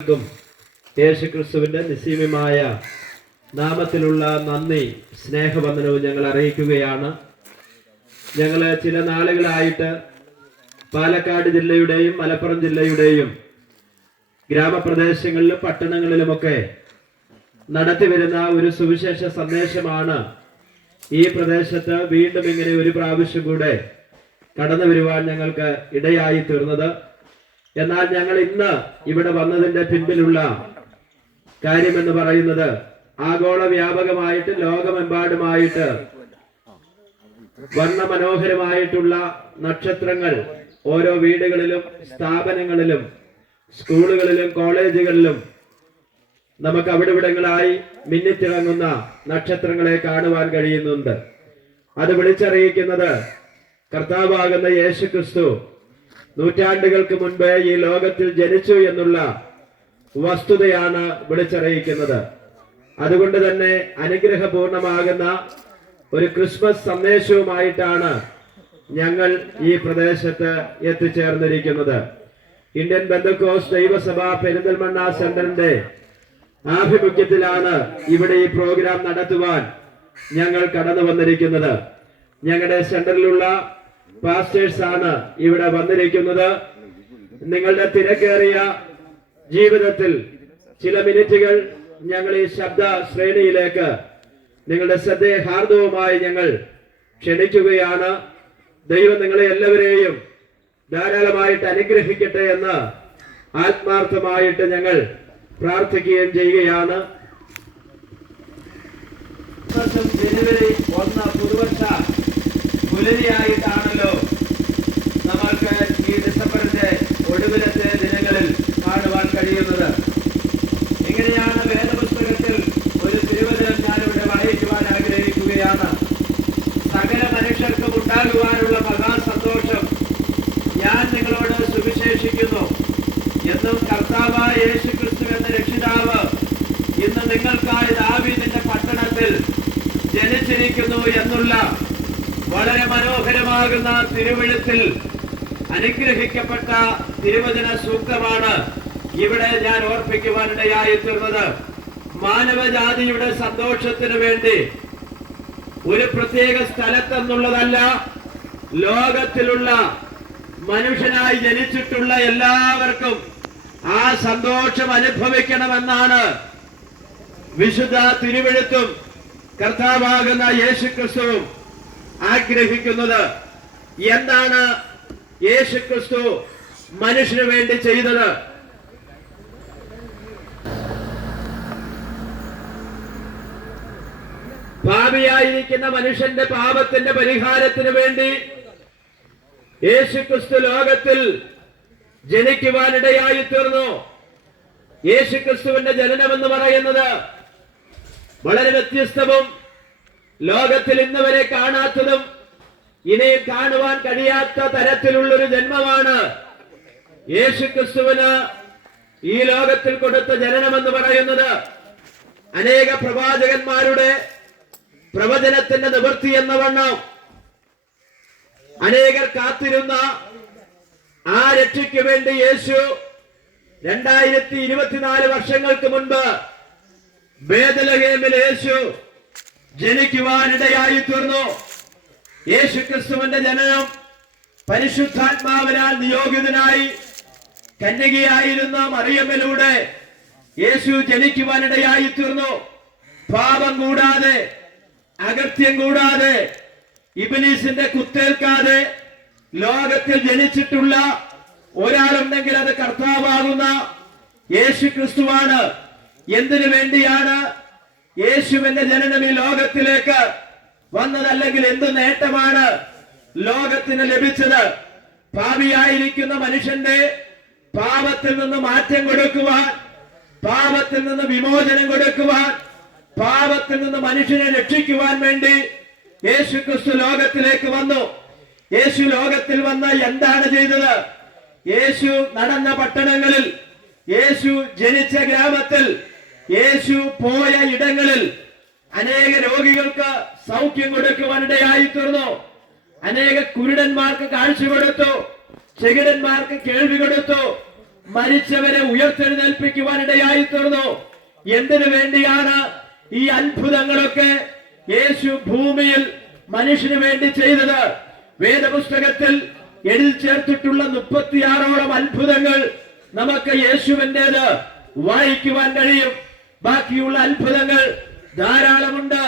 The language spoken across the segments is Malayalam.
ും യേശുക്രിസ്തുവിന്റെ നിസ്സീമ്യമായ നാമത്തിലുള്ള നന്ദി സ്നേഹവന്ദനവും ഞങ്ങൾ അറിയിക്കുകയാണ്. ഞങ്ങൾ ചില നാളുകളായിട്ട് പാലക്കാട് ജില്ലയുടെയും മലപ്പുറം ജില്ലയുടെയും ഗ്രാമപ്രദേശങ്ങളിലും പട്ടണങ്ങളിലുമൊക്കെ നടത്തിവരുന്ന ഒരു സുവിശേഷ സന്ദേശമാണ് ഈ പ്രദേശത്ത് വീണ്ടും ഇങ്ങനെ ഒരു പ്രാവശ്യം കൂടെ കടന്നു വരുവാൻ ഞങ്ങൾക്ക് ഇടയായി തീർന്നത്. എന്നാൽ ഞങ്ങൾ ഇന്ന് ഇവിടെ വന്നതിന്റെ പിൻപിലുള്ള കാര്യമെന്ന് പറയുന്നത് ആഗോള വ്യാപകമായിട്ട് ലോകമെമ്പാടുമായിട്ട് വർണ്ണമനോഹരമായിട്ടുള്ള നക്ഷത്രങ്ങൾ ഓരോ വീടുകളിലും സ്ഥാപനങ്ങളിലും സ്കൂളുകളിലും കോളേജുകളിലും നമുക്ക് അവിടെവിടങ്ങളായി മിന്നിത്തിളങ്ങുന്ന നക്ഷത്രങ്ങളെ കാണുവാൻ കഴിയുന്നുണ്ട്. അത് വിളിച്ചറിയിക്കുന്നത് കർത്താവാകുന്ന യേശുക്രിസ്തു നൂറ്റാണ്ടുകൾക്ക് മുൻപ് ഈ ലോകത്തിൽ ജനിച്ചു എന്നുള്ള വസ്തുതയാണ് വിളിച്ചറിയിക്കുന്നത്. അതുകൊണ്ട് തന്നെ അനുഗ്രഹപൂർണമാകുന്ന ഒരു ക്രിസ്മസ് സന്ദേശവുമായിട്ടാണ് ഞങ്ങൾ ഈ പ്രദേശത്ത് എത്തിച്ചേർന്നിരിക്കുന്നത്. ഇന്ത്യൻ പെന്തക്കോസ്ത് ദൈവസഭ പെരിന്തൽമണ്ണ സെന്ററിന്റെ ആഭിമുഖ്യത്തിലാണ് ഇവിടെ ഈ പ്രോഗ്രാം നടത്തുവാൻ ഞങ്ങൾ കടന്നു വന്നിരിക്കുന്നത്. ഞങ്ങളുടെ സെന്ററിലുള്ള പാസ്റ്റേഴ്സ് ആണ് ഇവിടെ വന്നിരിക്കുന്നത്. നിങ്ങളുടെ തിരക്കേറിയ ജീവിതത്തിൽ ചില മിനിറ്റുകൾ ഞങ്ങൾ ഈ ശബ്ദ ശ്രേണിയിലേക്ക് നിങ്ങളുടെ ശ്രദ്ധയെ ഹാർദവുമായി ഞങ്ങൾ ക്ഷണിക്കുകയാണ്. ദൈവം നിങ്ങളെ എല്ലാവരെയും ധാരാളമായിട്ട് അനുഗ്രഹിക്കട്ടെ എന്ന് ആത്മാർത്ഥമായിട്ട് ഞങ്ങൾ പ്രാർത്ഥിക്കുകയും ചെയ്യുകയാണ്. ജനുവരി 1 പുതുവർഷ പുലരിയായിട്ടാണല്ലോ നമ്മൾക്ക് ഈ ഡിസംബറിന്റെ ഒടുവിലത്തെ ദിനങ്ങളിൽ കാണുവാൻ കഴിയുന്നത്. ഇങ്ങനെയാണ് വേദപുസ്തകത്തിൽ ഒരു തിരുവചനം ഞാനിവിടെ വായിക്കുവാൻ ആഗ്രഹിക്കുകയാണ്. സകല മനുഷ്യർക്കും ഉണ്ടാകുവാനുള്ള മഹാസന്തോഷം ഞാൻ നിങ്ങളോട് സുവിശേഷിക്കുന്നു എന്നും കർത്താവായ യേശുക്രിസ്തു എന്ന രക്ഷിതാവ് ഇന്ന് നിങ്ങൾക്കായി ദാവീദിന്റെ പട്ടണത്തിൽ ജനിച്ചിരിക്കുന്നു എന്നുള്ള വളരെ മനോഹരമാകുന്ന തിരുവെഴുത്തിൽ അനുഗ്രഹിക്കപ്പെട്ട തിരുവചന സൂക്തമാണ് ഇവിടെ ഞാൻ ഓർപ്പിക്കുവാനിടയായി തീർന്നത്. മാനവജാതിയുടെ സന്തോഷത്തിന് വേണ്ടി ഒരു പ്രത്യേക സ്ഥലത്തെന്നുള്ളതല്ല, ലോകത്തിലുള്ള മനുഷ്യനായി ജനിച്ചിട്ടുള്ള എല്ലാവർക്കും ആ സന്തോഷം അനുഭവിക്കണമെന്നാണ് വിശുദ്ധ തിരുവെഴുത്തും കർത്താവാകുന്ന യേശുക്രിസ്തുവും ആഗ്രഹിക്കുന്നത്. എന്താണ് യേശുക്രിസ്തു മനുഷ്യന് വേണ്ടി ചെയ്തത്? പാപിയായിരിക്കുന്ന മനുഷ്യന്റെ പാപത്തിന്റെ പരിഹാരത്തിന് വേണ്ടി യേശുക്രിസ്തു ലോകത്തിൽ ജനിക്കുവാനിടയായി തീർന്നു. യേശുക്രിസ്തുവിന്റെ ജനനമെന്ന് പറയുന്നത് വളരെ വ്യത്യസ്തവും ലോകത്തിൽ ഇന്ന് വരെ കാണാത്തതും ഇനിയും കാണുവാൻ കഴിയാത്ത തരത്തിലുള്ളൊരു ജന്മമാണ് യേശുക്രിസ്തുവിന് ഈ ലോകത്തിൽ കൊടുത്ത ജനനമെന്ന് പറയുന്നത്. അനേക പ്രവാചകന്മാരുടെ പ്രവചനത്തിന്റെ നിവൃത്തി എന്ന വണ്ണം അനേകർ കാത്തിരുന്ന ആ രക്ഷയ്ക്ക് വേണ്ടി യേശു 2024 വർഷങ്ങൾക്ക് മുൻപ് ബേത്ലഹേമിൽ യേശു ജനിക്കുവാനിടയായി തീർന്നു. യേശുക്രിസ്തുവിന്റെ ജനനം പരിശുദ്ധാത്മാവിനാൽ നിയോഗിതനായി കന്യകയായിരുന്ന മറിയമ്മിലൂടെ യേശു ജനിക്കുവാനിടയായി തീർന്നു. പാപം കൂടാതെ, അകൃത്യം കൂടാതെ, ഇബ്ലീസിന്റെ കുത്തേൽക്കാതെ ലോകത്തിൽ ജനിച്ചിട്ടുള്ള ഒരാളുണ്ടെങ്കിൽ അത് കർത്താവാകുന്ന യേശുക്രിസ്തുവാണ്. എന്തിനു വേണ്ടിയാണ് യേശുവിന്റെ ജനനം ഈ ലോകത്തിലേക്ക് വന്നതല്ലെങ്കിൽ എന്ത് നേട്ടമാണ് ലോകത്തിന് ലഭിച്ചത്? പാപിയായിരിക്കുന്ന മനുഷ്യന്റെ പാപത്തിൽ നിന്ന് മാറ്റം കൊടുക്കുവാൻ, പാപത്തിൽ നിന്ന് വിമോചനം കൊടുക്കുവാൻ, പാപത്തിൽ നിന്ന് മനുഷ്യനെ രക്ഷിക്കുവാൻ വേണ്ടി യേശുക്രിസ്തു ലോകത്തിലേക്ക് വന്നു. യേശു ലോകത്തിൽ വന്ന് എന്താണ് ചെയ്തത്? യേശു നടന്ന പട്ടണങ്ങളിൽ, യേശു ജനിച്ച ഗ്രാമത്തിൽ, യേശു പോയ ഇടങ്ങളിൽ അനേക രോഗികൾക്ക് സൗഖ്യം കൊടുക്കുവാനിടയായി തീർന്നു. അനേക കുരുടന്മാർക്ക് കാഴ്ച കൊടുത്തു, ചെകിടന്മാർക്ക് കേൾവി കൊടുത്തു, മരിച്ചവരെ ഉയർത്തെഴുന്നേൽപ്പിക്കുവാനിടയായി തീർന്നു. എന്തിനു വേണ്ടിയാണ് ഈ അത്ഭുതങ്ങളൊക്കെ യേശു ഭൂമിയിൽ മനുഷ്യന് വേണ്ടി ചെയ്തത്? വേദപുസ്തകത്തിൽ എഴുതി ചേർത്തിട്ടുള്ള 36ഓളം അത്ഭുതങ്ങൾ നമുക്ക് യേശുവിൻ്റെത് വായിക്കുവാൻ കഴിയും. ബാക്കിയുള്ള അത്ഭുതങ്ങൾ ധാരാളമുണ്ട്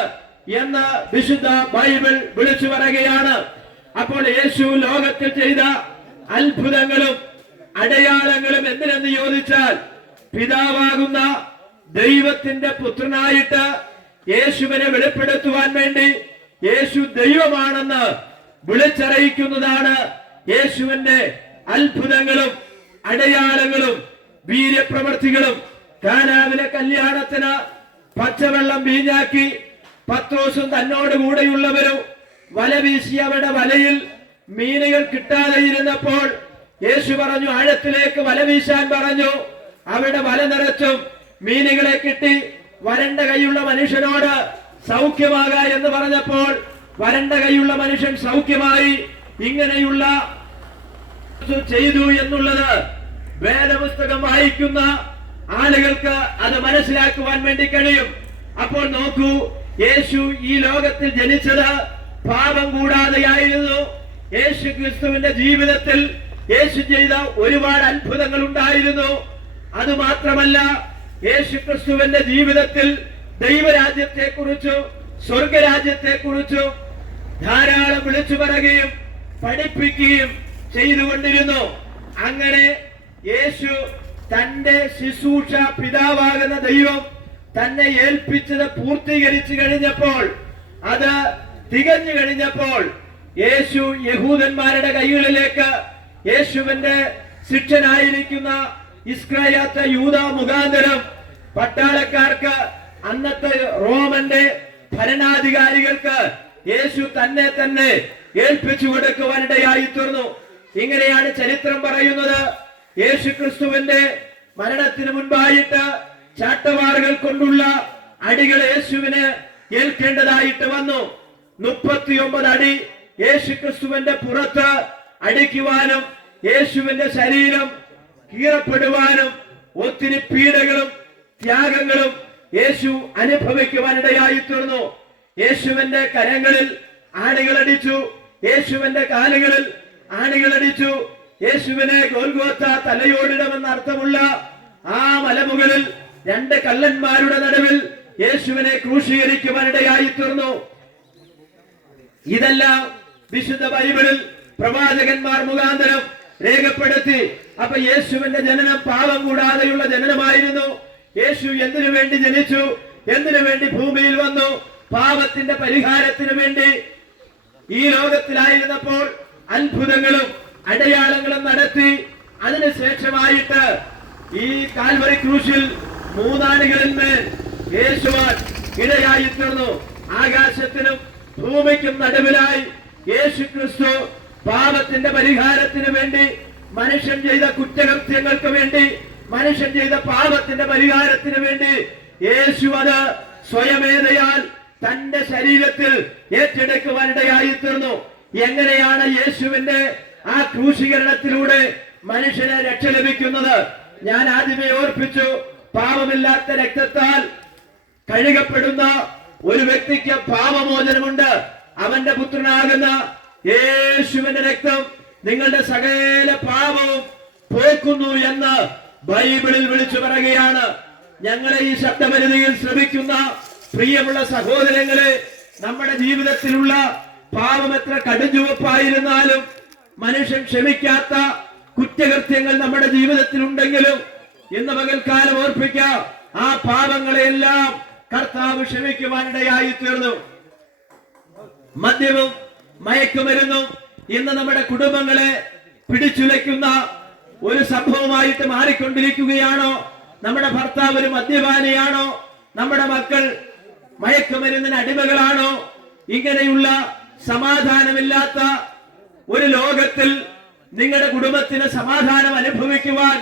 എന്ന് വിശുദ്ധ ബൈബിൾ വിളിച്ചു പറയുകയാണ്. അപ്പോൾ യേശു ലോകത്തിൽ ചെയ്ത അത്ഭുതങ്ങളും അടയാളങ്ങളും എന്തിനെന്ന് ചോദിച്ചാൽ, പിതാവാകുന്ന ദൈവത്തിന്റെ പുത്രനായിട്ട് യേശുവിനെ വെളിപ്പെടുത്തുവാൻ വേണ്ടി യേശു ദൈവമാണെന്ന് വിളിച്ചറിയിക്കുന്നതാണ് യേശുവിന്റെ അത്ഭുതങ്ങളും അടയാളങ്ങളും വീര്യപ്രവർത്തികളും. കാനാവിലെ കല്യാണത്തിന് പച്ചവെള്ളം വീഞ്ഞാക്കി പത്രോസും തന്നോട് കൂടെയുള്ളവരും വല വീശി അവരുടെ വലയിൽ മീനുകൾ കിട്ടാതെ ഇരുന്നപ്പോൾ യേശു പറഞ്ഞു, ആഴത്തിലേക്ക് വല വീശാൻ പറഞ്ഞു. അവിടെ വല നിറച്ചും മീനുകളെ കിട്ടി. വരണ്ട കൈയുള്ള മനുഷ്യനോട് സൗഖ്യമാക എന്ന് പറഞ്ഞപ്പോൾ വരണ്ട കൈയുള്ള മനുഷ്യൻ സൗഖ്യമായി. ഇങ്ങനെയുള്ള ചെയ്തു എന്നുള്ളത് വേദപുസ്തകം വായിക്കുന്ന ആളുകൾക്ക് അത് മനസ്സിലാക്കുവാൻ വേണ്ടി കഴിയും. അപ്പോൾ നോക്കൂ, യേശു ഈ ലോകത്തിൽ ജനിച്ചത് പാപം കൂടാതെയായിരുന്നു. യേശു ക്രിസ്തുവിന്റെ ജീവിതത്തിൽ യേശു ചെയ്ത ഒരുപാട് അത്ഭുതങ്ങൾ ഉണ്ടായിരുന്നു. അതുമാത്രമല്ല, യേശു ക്രിസ്തുവിന്റെ ജീവിതത്തിൽ ദൈവരാജ്യത്തെ കുറിച്ചും സ്വർഗരാജ്യത്തെ കുറിച്ചും ധാരാളം വിളിച്ചു പറയുകയും പഠിപ്പിക്കുകയും ചെയ്തുകൊണ്ടിരുന്നു. അങ്ങനെ യേശു തന്റെ ശുശ്രൂഷ പിതാവാകുന്ന ദൈവം തന്നെ ഏൽപ്പിച്ചത് പൂർത്തീകരിച്ചു കഴിഞ്ഞപ്പോൾ, അത് തികഞ്ഞു കഴിഞ്ഞപ്പോൾ യേശു യഹൂദന്മാരുടെ കൈകളിലേക്ക് യേശുവിന്റെ ശിഷ്യനായിരിക്കുന്ന ഇസ്കറിയോത്ത് യൂദ മുഖാന്തരം പട്ടാളക്കാർക്ക്, അന്നത്തെ റോമന്റെ ഭരണാധികാരികൾക്ക് യേശു തന്നെ ഏൽപ്പിച്ചു കൊടുക്കുവാനിടയായി തീർന്നു. ഇങ്ങനെയാണ് ചരിത്രം പറയുന്നത്. യേശു ക്രിസ്തുവിന്റെ മരണത്തിന് മുൻപായിട്ട് ചാട്ടവാറുകൾ കൊണ്ടുള്ള അടികൾ യേശുവിന് ഏൽക്കേണ്ടതായിട്ട് വന്നു. 39 അടി യേശു ക്രിസ്തുവിന്റെ പുറത്ത് അടിക്കുവാനും യേശുവിന്റെ ശരീരം കീറപ്പെടുവാനും ഒത്തിരി പീഡകളും ത്യാഗങ്ങളും യേശു അനുഭവിക്കുവാനിടയായി തീർന്നു. യേശുവിന്റെ കരങ്ങളിൽ ആണികളടിച്ചു, യേശുവിന്റെ കാലുകളിൽ ആണികളടിച്ചു. യേശുവിനെ ഗോൽഗോത്ത തലയോടിടമെന്ന് അർത്ഥമുള്ള ആ മലമുകളിൽ 2 കള്ളന്മാരുടെ നടുവിൽ യേശുവിനെ ക്രൂശീകരിക്കുവാനിടയായി തീർന്നു. ഇതെല്ലാം വിശുദ്ധ ബൈബിളിൽ പ്രവാചകന്മാർ മുഖാന്തരം രേഖപ്പെടുത്തി. അപ്പൊ യേശുവിന്റെ ജനനം പാപം കൂടാതെയുള്ള ജനനമായിരുന്നു. യേശു എന്തിനു വേണ്ടി ജനിച്ചു? എന്തിനു വേണ്ടി ഭൂമിയിൽ വന്നു? പാപത്തിന്റെ പരിഹാരത്തിന് വേണ്ടി. ഈ ലോകത്തിലായിരുന്നപ്പോൾ അത്ഭുതങ്ങളും അടയാളങ്ങളും നടത്തി. അതിനുശേഷമായിട്ട് ഈ കാൽവരി ക്രൂശിൽ 3 ആണികളിന്മേൽ യേശുവാൻ ഇടയായി തീർന്നു. ആകാശത്തിനും ഭൂമിക്കും നടുവിലായി യേശു ക്രിസ്തു പാപത്തിന്റെ പരിഹാരത്തിന് വേണ്ടി, മനുഷ്യൻ ചെയ്ത കുറ്റകൃത്യങ്ങൾക്ക് വേണ്ടി, മനുഷ്യൻ ചെയ്ത പാപത്തിന്റെ പരിഹാരത്തിന് വേണ്ടി യേശു അത് സ്വയമേധയാൽ തന്റെ ശരീരത്തിൽ ഏറ്റെടുക്കുവാനിടയായി തീർന്നു. എങ്ങനെയാണ് യേശുവിന്റെ ആ ക്രൂശീകരണത്തിലൂടെ മനുഷ്യനെ രക്ഷ ലഭിക്കുന്നത്? ഞാൻ ആദ്യമേ ഓർപ്പിച്ചു, പാപമില്ലാത്ത രക്തത്താൽ കഴുകപ്പെടുന്ന ഒരു വ്യക്തിക്ക് പാപമോചനമുണ്ട്. അവന്റെ പുത്രനാകുന്ന യേശുവിന്റെ രക്തം നിങ്ങളുടെ സകല പാപവും പോക്കുന്നു എന്ന് ബൈബിളിൽ വിളിച്ചു പറയുകയാണ്. ഞങ്ങളെ ഈ ശബ്ദപരിധിയിൽ ശ്രമിക്കുന്ന പ്രിയമുള്ള സഹോദരങ്ങളെ, നമ്മുടെ ജീവിതത്തിലുള്ള പാപം എത്ര കടുംചുവപ്പായിരുന്നാലും, മനുഷ്യൻ ക്ഷമിക്കാത്ത കുറ്റകൃത്യങ്ങൾ നമ്മുടെ ജീവിതത്തിൽ ഉണ്ടെങ്കിലും, ഇന്ന് പകൽക്കാലം ഓർപ്പിക്കാം, ആ പാപങ്ങളെയെല്ലാം കർത്താവ് ക്ഷമിക്കുവാനിടയായി തീർന്നു. മദ്യവും മയക്കുമരുന്നും ഇന്ന് നമ്മുടെ കുടുംബങ്ങളെ പിടിച്ചുലയ്ക്കുന്ന ഒരു സംഭവമായിട്ട് മാറിക്കൊണ്ടിരിക്കുകയാണോ? നമ്മുടെ ഭർത്താവ് ഒരു മദ്യപാനിയാണോ? നമ്മുടെ മക്കൾ മയക്കുമരുന്നിന് അടിമകളാണോ? ഇങ്ങനെയുള്ള സമാധാനമില്ലാത്ത ഒരു ലോകത്തിൽ നിങ്ങളുടെ കുടുംബത്തിന് സമാധാനം അനുഭവിക്കുവാൻ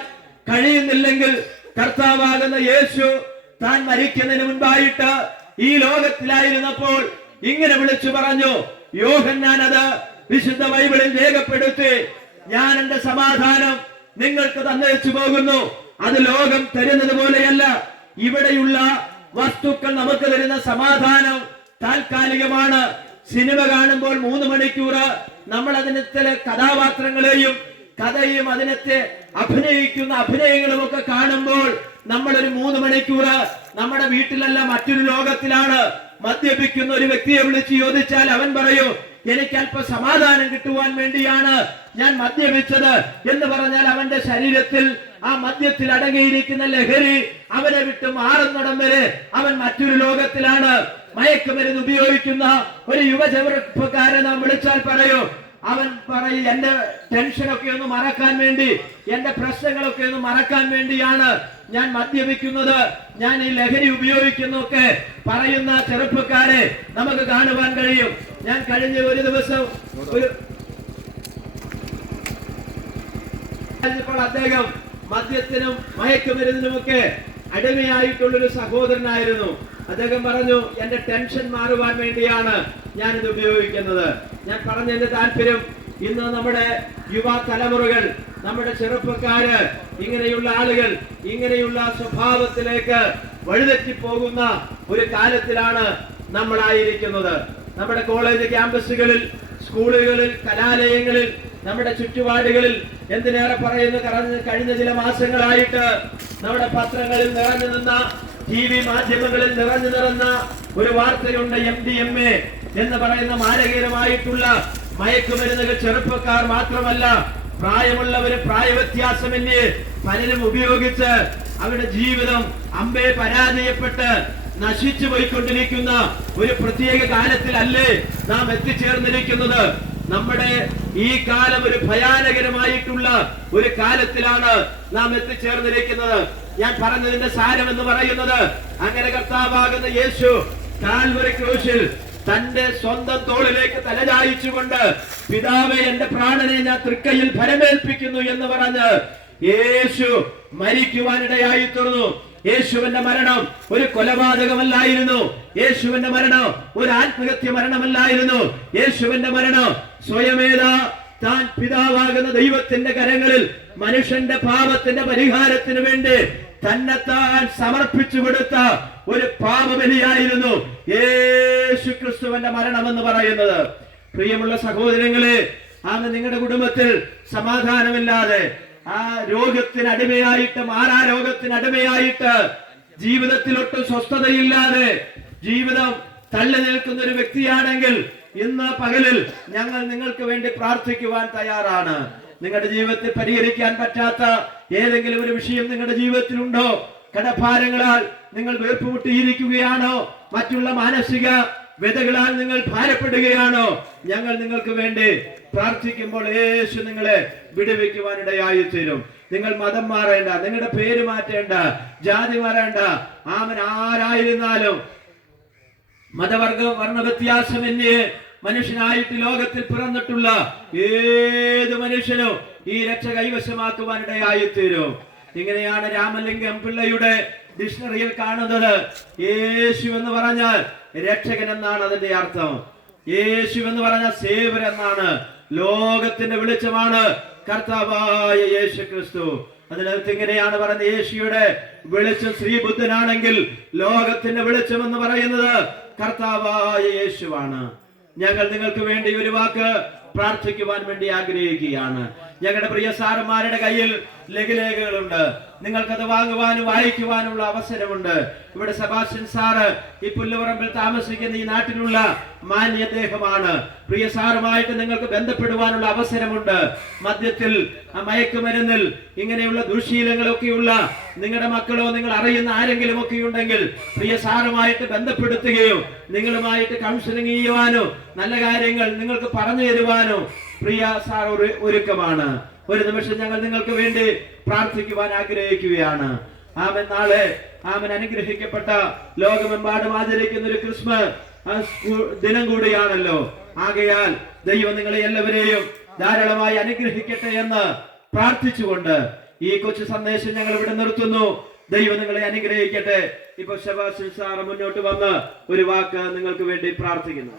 കഴിയുന്നില്ലെങ്കിൽ, കർത്താവാകുന്ന യേശു താൻ മരിക്കുന്നതിന് മുൻപായിട്ട് ഈ ലോകത്തിലായിരുന്നപ്പോൾ ഇങ്ങനെ വിളിച്ചു പറഞ്ഞു. യോഹന്നാൻ അത് വിശുദ്ധ ബൈബിളിൽ രേഖപ്പെടുത്തി. ഞാൻ എന്റെ സമാധാനം നിങ്ങൾക്ക് തന്നേച്ചു പോകുന്നു. അത് ലോകം തരുന്നത് പോലെയല്ല. ഇവിടെയുള്ള വസ്തുക്കൾ നമുക്ക് തരുന്ന സമാധാനം താൽക്കാലികമാണ്. സിനിമ കാണുമ്പോൾ 3 മണിക്കൂർ നമ്മൾ അതിനകത്തെ കഥാപാത്രങ്ങളെയും കഥയും അതിനകത്തെ അഭിനയിക്കുന്ന അഭിനയങ്ങളും ഒക്കെ കാണുമ്പോൾ നമ്മളൊരു 3 മണിക്കൂർ നമ്മുടെ വീട്ടിലല്ല മറ്റൊരു ലോകത്തിലാണ്. മദ്യപിക്കുന്ന ഒരു വ്യക്തിയെ വിളിച്ച് ചോദിച്ചാൽ അവൻ പറയും, എനിക്ക് അല്പ സമാധാനം കിട്ടുവാൻ വേണ്ടിയാണ് ഞാൻ മദ്യപിച്ചത് എന്ന് പറഞ്ഞാൽ അവന്റെ ശരീരത്തിൽ ആ മദ്യത്തിൽ അടങ്ങിയിരിക്കുന്ന ലഹരി അവനെ വിട്ട് മാറുന്നിടം വരെ അവൻ മറ്റൊരു ലോകത്തിലാണ്. മയക്കുമരുന്ന് ഉപയോഗിക്കുന്ന ഒരു യുവചെറുപ്പക്കാരെ നാം വിളിച്ചാൽ പറയൂ, അവൻ പറയും, എന്റെ ടെൻഷനൊക്കെ ഒന്ന് മറക്കാൻ വേണ്ടി, എന്റെ പ്രശ്നങ്ങളൊക്കെ ഒന്ന് മറക്കാൻ വേണ്ടിയാണ് ഞാൻ മദ്യപിക്കുന്നത്, ഞാൻ ഈ ലഹരി ഉപയോഗിക്കുന്നൊക്കെ പറയുന്ന ചെറുപ്പക്കാരെ നമുക്ക് കാണുവാൻ കഴിയും. ഞാൻ കഴിഞ്ഞ ഒരു ദിവസം അദ്ദേഹം മദ്യത്തിനും മയക്കുമരുന്നിനുമൊക്കെ അടിമയായിട്ടുള്ളൊരു സഹോദരനായിരുന്നു. അദ്ദേഹം പറഞ്ഞു, എന്റെ ടെൻഷൻ മാറുവാൻ വേണ്ടിയാണ് ഞാനിത് ഉപയോഗിക്കുന്നത്. ഞാൻ പറഞ്ഞതിന്റെ താല്പര്യം, ഇന്ന് നമ്മുടെ യുവ തലമുറകൾ, നമ്മുടെ ചെറുപ്പക്കാര്, ഇങ്ങനെയുള്ള ആളുകൾ ഇങ്ങനെയുള്ള സ്വഭാവത്തിലേക്ക് വഴിതെറ്റി പോകുന്ന ഒരു കാലത്തിലാണ് നമ്മളായിരിക്കുന്നത്. നമ്മുടെ കോളേജ് ക്യാമ്പസുകളിൽ, സ്കൂളുകളിൽ, കലാലയങ്ങളിൽ, നമ്മുടെ ചുറ്റുപാടുകളിൽ, എന്തിനേറെ പറയുന്നു, കഴിഞ്ഞ ചില മാസങ്ങളായിട്ട് നമ്മുടെ പത്രങ്ങളിൽ നിറഞ്ഞു നിന്ന, TV മാധ്യമങ്ങളിൽ നിറഞ്ഞു നിറഞ്ഞ ഒരു വാർത്തയുണ്ട്. MDMA എന്ന് പറയുന്ന മാരകീയമായിട്ടുള്ള മയക്കുമരുന്നുകൾ ചെറുപ്പക്കാർ മാത്രമല്ല, പ്രായമുള്ളവര്, പ്രായവ്യത്യാസമന്യേ പലരും ഉപയോഗിച്ച് അവരുടെ ജീവിതം അമ്പേ പരാജയപ്പെട്ട് നശിച്ചു പോയിക്കൊണ്ടിരിക്കുന്ന ഒരു പ്രത്യേക കാലത്തിലല്ലേ നാം എത്തിച്ചേർന്നിരിക്കുന്നത്. നമ്മുടെ ഈ കാലം ഒരു ഭയാനകരമായിട്ടുള്ള ഒരു കാലത്തിലാണ് നാം എത്തിച്ചേർന്നിരിക്കുന്നത്. ഞാൻ പറഞ്ഞതിന്റെ സാരം എന്ന് പറയുന്നത്, അങ്ങനെ കർത്താവാകുന്ന യേശു കാൽവരി ക്രൂശിൽ തന്റെ സ്വന്തം തോളിലേക്ക് തലചായിച്ചുകൊണ്ട്, പിതാവേ, എന്റെ പ്രാണനെ ഞാൻ തൃക്കൈയിൽ ഫലമേൽപ്പിക്കുന്നു എന്ന് പറഞ്ഞ് യേശു മരിക്കുവാനിടയായി തീർന്നു. യേശുവിന്റെ മരണം ഒരു കൊലപാതകമല്ലായിരുന്നു. യേശുവിന്റെ മരണം ഒരു ആത്മഹത്യ മരണമല്ലായിരുന്നു. യേശുവിന്റെ മരണം സ്വയമേത താൻ പിതാവാകുന്ന ദൈവത്തിന്റെ കരങ്ങളിൽ മനുഷ്യന്റെ പാപത്തിന്റെ പരിഹാരത്തിന് വേണ്ടി തന്നെത്താൻ സമർപ്പിച്ചു കൊടുത്ത ഒരു പാപബലിയായിരുന്നു യേശു ക്രിസ്തുവിന്റെ മരണം എന്ന് പറയുന്നത്. പ്രിയമുള്ള സഹോദരങ്ങളെ, അന്ന് നിങ്ങളുടെ കുടുംബത്തിൽ സമാധാനമില്ലാതെ, ആ രോഗത്തിന് അടിമയായിട്ട്, മാറാരോഗത്തിന് അടിമയായിട്ട്, ജീവിതത്തിൽ ഒട്ടും സ്വസ്ഥതയില്ലാതെ ജീവിതം തള്ളി നിൽക്കുന്ന ഒരു വ്യക്തിയാണെങ്കിൽ, ഇന്ന് പകലിൽ ഞങ്ങൾ നിങ്ങൾക്ക് വേണ്ടി പ്രാർത്ഥിക്കുവാൻ തയ്യാറാണ്. നിങ്ങളുടെ ജീവിതത്തിൽ പരിഹരിക്കാൻ പറ്റാത്ത ഏതെങ്കിലും ഒരു വിഷയം നിങ്ങളുടെ ജീവിതത്തിലുണ്ടോ? കടഭാരങ്ങളാൽ നിങ്ങൾ വീർപ്പുമുട്ടിയിരിക്കുകയാണോ? മറ്റുള്ള മാനസിക വ്യതകളാൽ നിങ്ങൾ ഭാരപ്പെടുകയാണോ? ഞങ്ങൾ നിങ്ങൾക്ക് വേണ്ടി പ്രാർത്ഥിക്കുമ്പോൾ യേശു നിങ്ങളെ വിടുവിക്കുവാനിടയായി തീരും. നിങ്ങൾ മതം മാറേണ്ട, നിങ്ങളുടെ പേര് മാറ്റേണ്ട, ജാതി മാറേണ്ട. ആമൻ ആരായിരുന്നാലും മതവർഗ വർണ്ണ വ്യത്യാസമന്യേ മനുഷ്യനായിട്ട് ലോകത്തിൽ പിറന്നിട്ടുള്ള ഏത് മനുഷ്യനും ഈ രക്ഷ കൈവശമാക്കുവാനിടയായി തീരും. ഇങ്ങനെയാണ് രാമലിംഗം പിള്ളയുടെ ഡിക്ഷണറിയിൽ കാണുന്നത്. യേശു എന്ന് പറഞ്ഞാൽ രക്ഷകൻ എന്നാണ് അതിന്റെ അർത്ഥം. യേശു എന്ന് പറഞ്ഞാൽ സേവർ എന്നാണ്. ലോകത്തിന്റെ വെളിച്ചമാണ് കർത്താവായ യേശു ക്രിസ്തു. അതിനകത്ത് ഇങ്ങനെയാണ് പറയുന്നത്, യേശുയുടെ വെളിച്ചം ശ്രീബുദ്ധനാണെങ്കിൽ ലോകത്തിന്റെ വെളിച്ചം എന്ന് പറയുന്നത് കർത്താവായ യേശുവാണ്. ഞങ്ങൾ നിങ്ങൾക്ക് വേണ്ടി ഒരു വാക്ക് പ്രാർത്ഥിക്കുവാൻ വേണ്ടി ആഗ്രഹിക്കുകയാണ്. ഞങ്ങളുടെ പ്രിയ സാറന്മാരുടെ കയ്യിൽ ലഘുലേഖകളുണ്ട്. നിങ്ങൾക്കത് വാങ്ങുവാനും വായിക്കുവാനുള്ള അവസരമുണ്ട്. ഇവിടെ സെബാസ്റ്റ്യൻ സാറ് ഈ പുല്ലുപറമ്പിൽ താമസിക്കുന്ന ഈ നാട്ടിലുള്ള മാന്യ അദ്ദേഹമാണ്. പ്രിയ സാറുമായിട്ട് നിങ്ങൾക്ക് ബന്ധപ്പെടുവാനുള്ള അവസരമുണ്ട്. മദ്യത്തിൽ, മയക്കുമരുന്നിൽ, ഇങ്ങനെയുള്ള ദുശീലങ്ങളൊക്കെയുള്ള നിങ്ങളുടെ മക്കളോ നിങ്ങൾ അറിയുന്ന ആരെങ്കിലും ഒക്കെ ഉണ്ടെങ്കിൽ പ്രിയ സാറുമായിട്ട് ബന്ധപ്പെടുത്തുകയോ നിങ്ങളുമായിട്ട് കൗൺസിലിംഗ് ചെയ്യുവാനോ നല്ല കാര്യങ്ങൾ നിങ്ങൾക്ക് പറഞ്ഞു തരുവാനോ പ്രിയ സാർ ഒരുക്കമാണ്. ഒരു നിമിഷം ഞങ്ങൾ നിങ്ങൾക്ക് വേണ്ടി പ്രാർത്ഥിക്കുവാൻ ആഗ്രഹിക്കുകയാണ്. ആമൻ നാളെ ആമൻ അനുഗ്രഹിക്കപ്പെട്ട ലോകമെമ്പാടും ആചരിക്കുന്ന ഒരു ക്രിസ്മസ് ദിനം കൂടിയാണല്ലോ. ആകയാൽ ദൈവം നിങ്ങളെ എല്ലാവരെയും ധാരാളമായി അനുഗ്രഹിക്കട്ടെ എന്ന് പ്രാർത്ഥിച്ചുകൊണ്ട് ഈ കൊച്ചു സന്ദേശം ഞങ്ങൾ ഇവിടെ നിർത്തുന്നു. ദൈവം നിങ്ങളെ അനുഗ്രഹിക്കട്ടെ. ഇപ്പൊ സെബാസ്റ്റ്യൻ സാർ മുന്നോട്ട് വന്ന് ഒരു വാക്ക് നിങ്ങൾക്ക് വേണ്ടി പ്രാർത്ഥിക്കുന്നു.